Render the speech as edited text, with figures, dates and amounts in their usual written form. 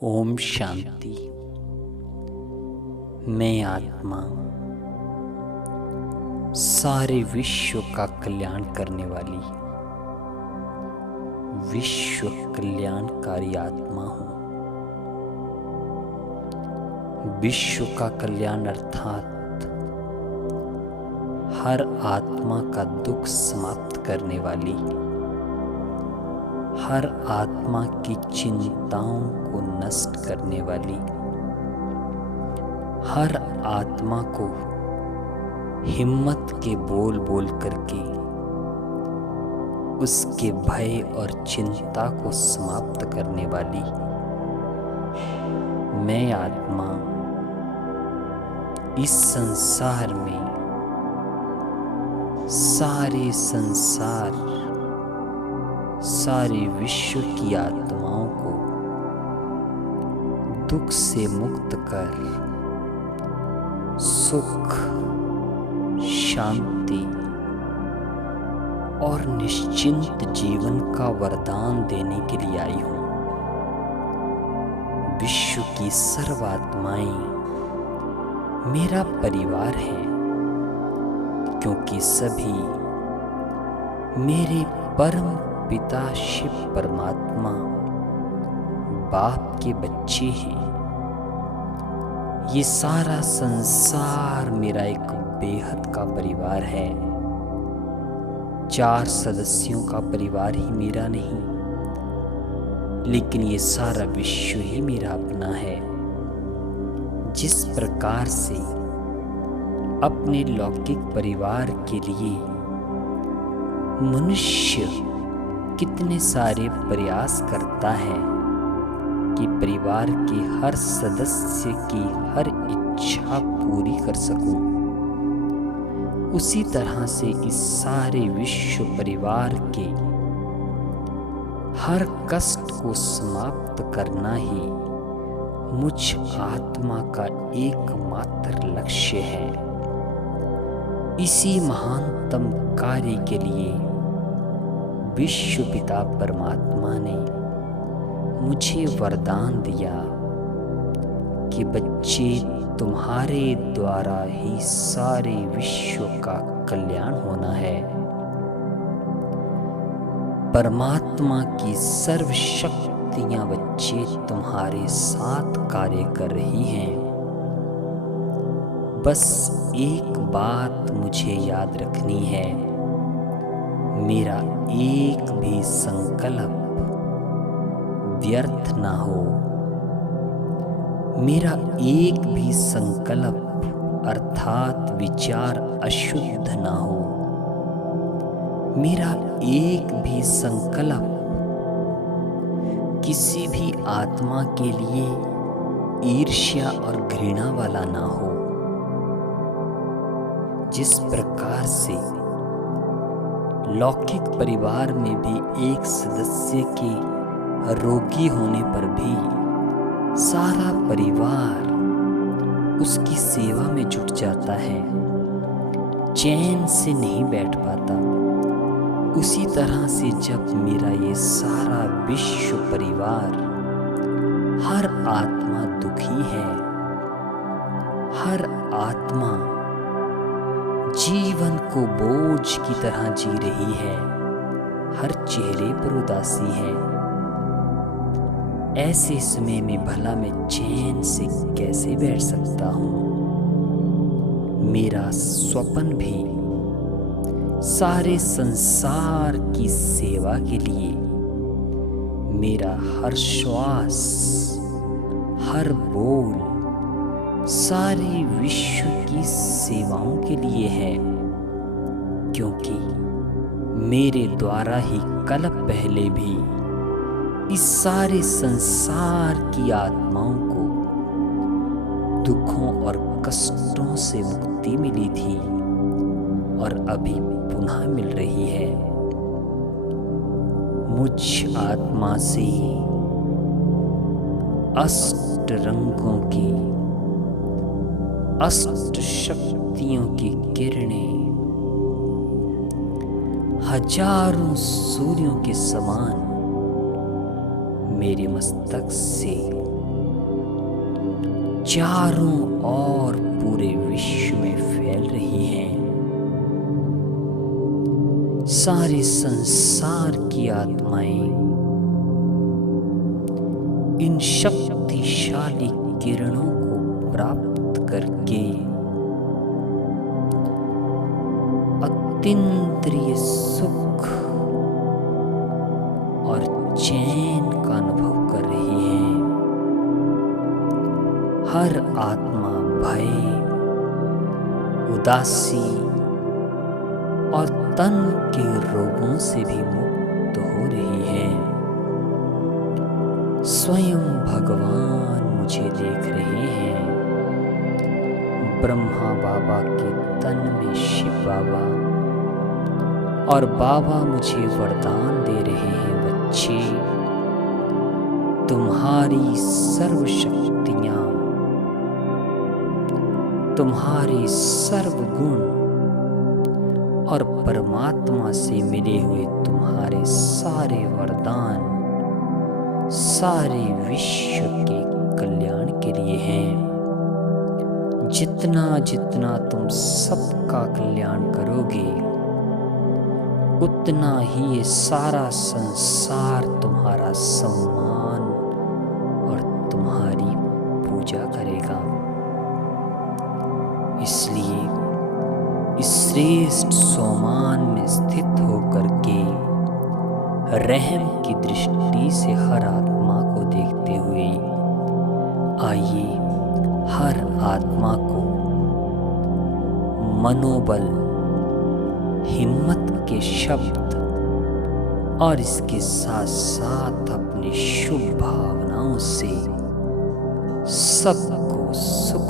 ओम शांति। मैं आत्मा सारे विश्व का कल्याण करने वाली विश्व कल्याणकारी आत्मा हूँ। विश्व का कल्याण अर्थात हर आत्मा का दुख समाप्त करने वाली, हर आत्मा की चिंताओं को नष्ट करने वाली, हर आत्मा को हिम्मत के बोल बोल करके उसके भय और चिंता को समाप्त करने वाली मैं आत्मा इस संसार में सारे विश्व की आत्माओं को दुख से मुक्त कर सुख, शांति और निश्चिंत जीवन का वरदान देने के लिए आई हूँ। विश्व की सर्व आत्माएं मेरा परिवार है, क्योंकि सभी मेरे परम पिता शिव परमात्मा बाप के बच्चे हैं। ये सारा संसार मेरा एक बेहद का परिवार है। 4 सदस्यों का परिवार ही मेरा नहीं, लेकिन ये सारा विश्व ही मेरा अपना है। जिस प्रकार से अपने लौकिक परिवार के लिए मनुष्य कितने सारे प्रयास करता है कि परिवार के हर सदस्य की हर इच्छा पूरी कर सकूं, उसी तरह से इस सारे विश्व परिवार के हर कष्ट को समाप्त करना ही मुझ आत्मा का एकमात्र लक्ष्य है। इसी महानतम कार्य के लिए विश्व पिता परमात्मा ने मुझे वरदान दिया कि बच्चे, तुम्हारे द्वारा ही सारे विश्व का कल्याण होना है। परमात्मा की सर्व शक्तियां बच्चे तुम्हारे साथ कार्य कर रही हैं। बस एक बात मुझे याद रखनी है, मेरा एक भी संकल्प व्यर्थ ना हो, मेरा एक भी संकल्प अर्थात विचार अशुद्ध ना हो, मेरा एक भी संकल्प किसी भी आत्मा के लिए ईर्ष्या और घृणा वाला ना हो। जिस प्रकार से लौकिक परिवार में भी एक सदस्य के रोगी होने पर भी सारा परिवार उसकी सेवा में जुट जाता है, चैन से नहीं बैठ पाता, उसी तरह से जब मेरा ये सारा विश्व परिवार, हर आत्मा दुखी है, हर आत्मा जीवन को बोझ की तरह जी रही है, हर चेहरे पर उदासी है, ऐसे समय में भला मैं चैन से कैसे बैठ सकता हूँ। मेरा स्वप्न भी सारे संसार की सेवा के लिए, मेरा हर श्वास, हर बोल सारे विश्व की सेवाओं के लिए है, क्योंकि मेरे द्वारा ही कल पहले भी इस सारे संसार की आत्माओं को दुखों और कष्टों से मुक्ति मिली थी और अभी पुनः मिल रही है। मुझ आत्मा से अष्ट रंगों की, अष्ट शक्तियों की किरणें हजारों सूर्यों के समान मेरे मस्तक से चारों ओर पूरे विश्व में फैल रही हैं। सारे संसार की आत्माएं इन शक्तिशाली किरणों को प्राप्त करके अतीन्द्रिय सुख और चैन का अनुभव कर रही है। हर आत्मा भय, उदासी और तन के रोगों से भी मुक्त हो रही है। स्वयं भगवान मुझे देख रहे हैं। ब्रह्मा बाबा के तन में शिव बाबा और बाबा मुझे वरदान दे रहे हैं, बच्चे तुम्हारी सर्व शक्तियां, तुम्हारे सर्व गुण और परमात्मा से मिले हुए तुम्हारे सारे वरदान सारे विश्व के कल्याण के लिए हैं। जितना जितना तुम सबका कल्याण करोगे, उतना ही ये सारा संसार तुम्हारा सम्मान और तुम्हारी पूजा करेगा। इसलिए इस श्रेष्ठ सोमान में स्थित होकर के रहम की दृष्टि से हर आत्मा को देखते हुए आइए हर आत्मा को मनोबल, हिम्मत के शब्द और इसके साथ साथ अपनी शुभ भावनाओं से सबको सुख